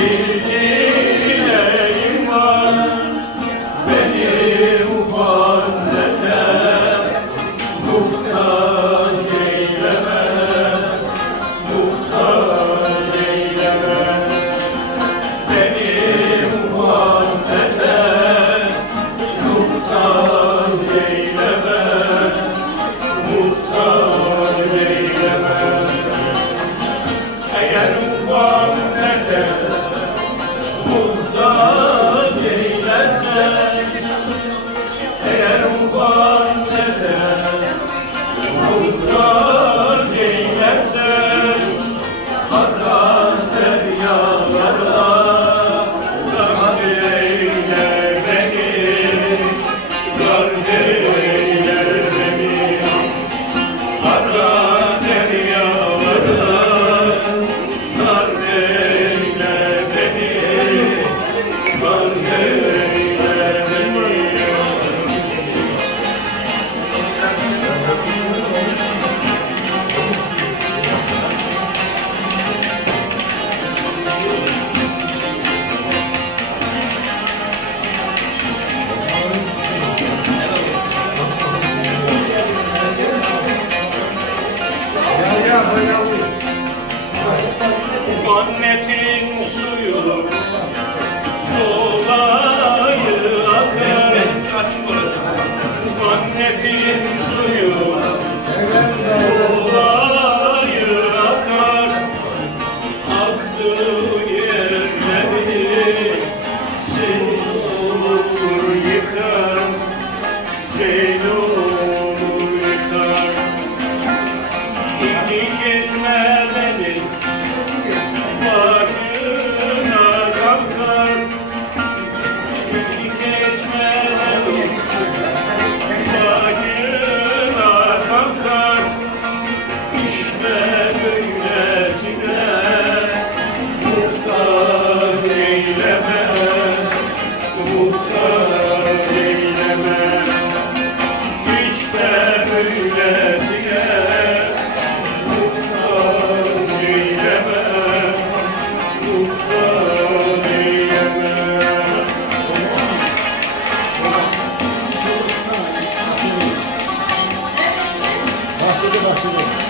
Spirit. başladı başladı.